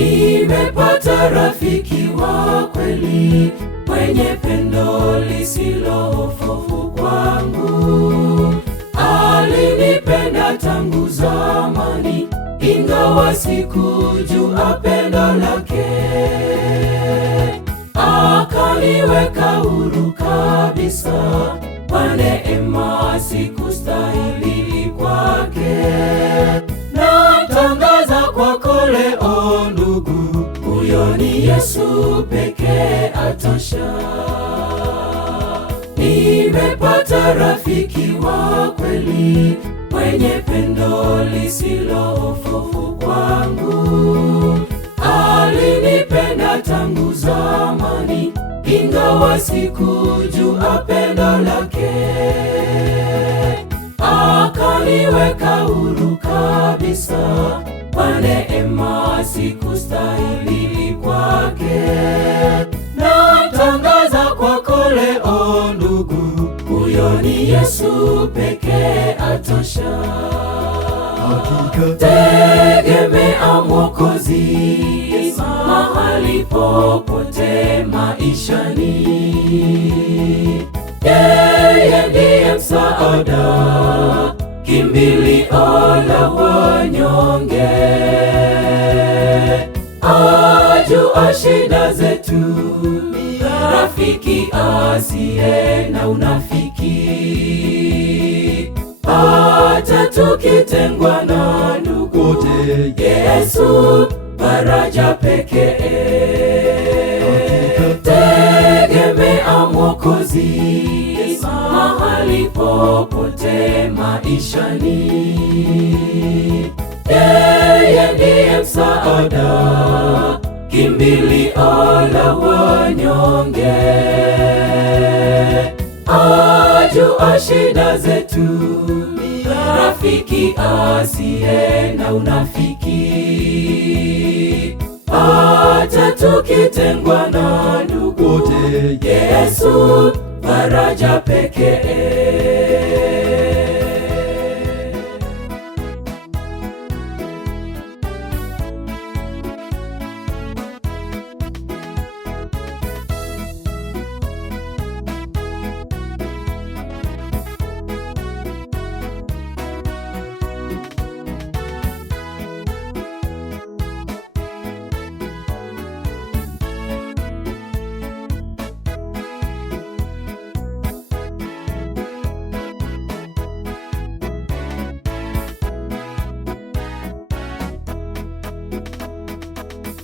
Nimepata rafiki wa kweli, mwenye pendo lisilo hofu kwangu. Alinipenda tangu zamani, ingawa sikujua pendo lake. Akaniweka huru kabisa, kwa neema sikustahili kwake. Natangaza kwako leo ndugu, huyo ni Yesu pekee atosha. Nimepata rafiki wa kweli, mwenye pendo lisilo hofu kwangu. Alinipenda tangu zamani, ingawa sikujua pendo lake. Akaniweka huru kabisa, kwa neema sikustahili kwake. Natangaza kwako leo ndugu, huyo ni Yesu pekee atosha. Tegemea Mwokozi mahali popote maishani. Yeye ndiye msaada, kimbilio la wanyonge. Ajua shida zetu, rafiki asiye na unafiki. Hata tukitengwa na ndugu wote, Yesu faraja pekee. Tegemea Mwokozi mahali popote maishani. Yeye ndiye msaada, kimbilio la wanyonge. Ajua shida zetu, rafiki asiye na unafiki. Hata tukitengwa na ndugu wote, Yesu faraja pekee.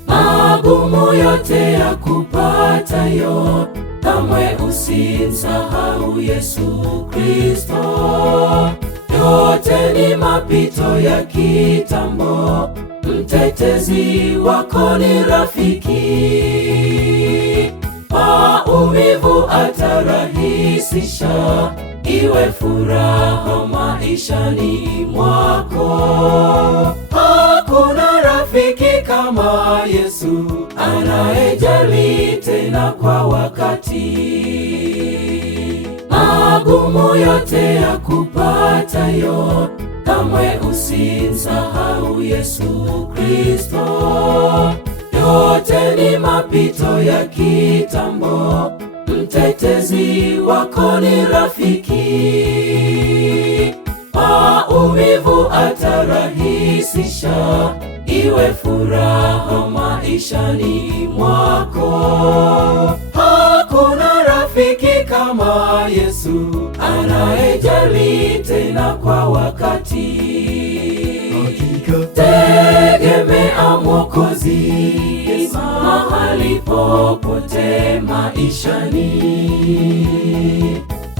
Magumu yote ya kupatayo, kamwe usimsahau Yesu Kristo. Yote ni mapito ya kitambo, mtetezi wako ni rafiki. Maumivu atarahisisha, iwe furaha maishani mwako. Hakuna rafiki kama Yesu, anayejali tena kwa wakati. Magumu yote ya kupatayo, kamwe usimsahau Yesu Kristo. Yote ni mapito ya kitambo, mtetezi wako ni rafiki. Maumivu atarahisisha, iwe furaha maishani mwako. Hakuna rafiki kama Yesu, anayejali tena kwa wakati. Tegemea Mwokozi mahali popote maishani.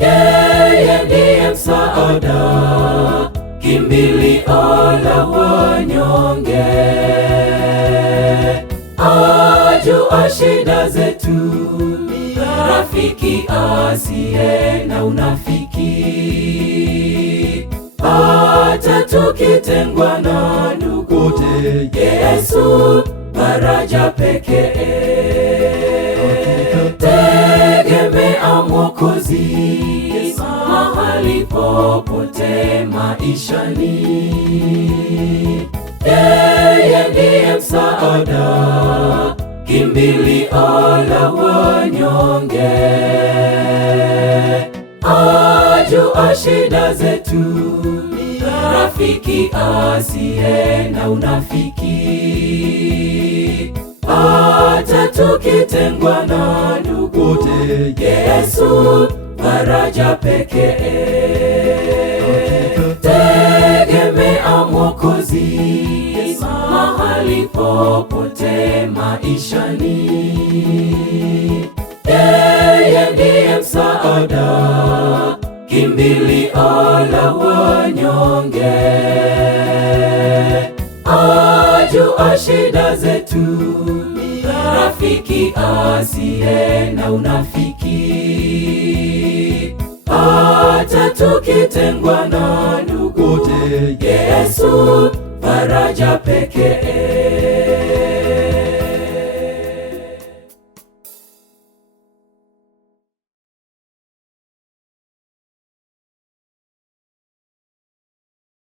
Yeye ndiye msaada, kimbilio la wanyonge. Ajua shida zetu, rafiki asiye na unafiki. Hata tukitengwa na ndugu wote, Yesu faraja pekee. Tegemea Mwokozi mahali popote maishani. Yeye ndiye msaada, kimbilio la wanyonge. Ajua shida zetu, rafiki asiye na unafiki. Hata tukitengwa na ndugu, Yesu faraja pekee. Tegemea Mwokozi mahali popote maishani. Yeye ndiye msaada, kimbilio la wanyonge. Ajua shida zetu, rafiki asiye na unafiki. Hata tukitengwa na ndugu, Yesu faraja pekee.